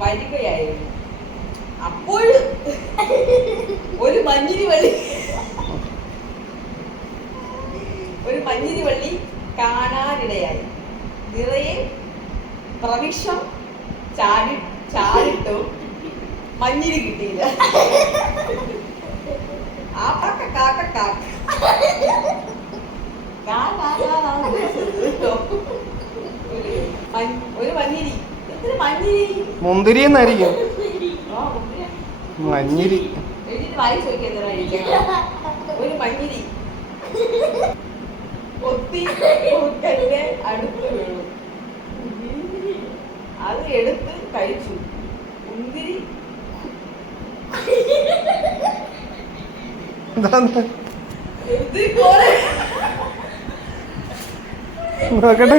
വരികയായിരുന്നു. അപ്പോൾ ഒരു മഞ്ഞിരി വള്ളി കാണാനിടയായി. നിറയെ പ്രവിഷം ചാടിട്ടു മഞ്ഞിരി കിട്ടിയില്ല. ഒരു മഞ്ഞിരി. മുന്തിരി എന്നായിരിക്കും. മഞ്ഞിരി വായി ചോദിക്കാൻ ഒരു മഞ്ഞിരി കൊത്തിന്റെ അടുത്ത് വീണു. അത് എടുത്ത് കഴിച്ചു. മുന്തിരി നോക്കട്ടെ.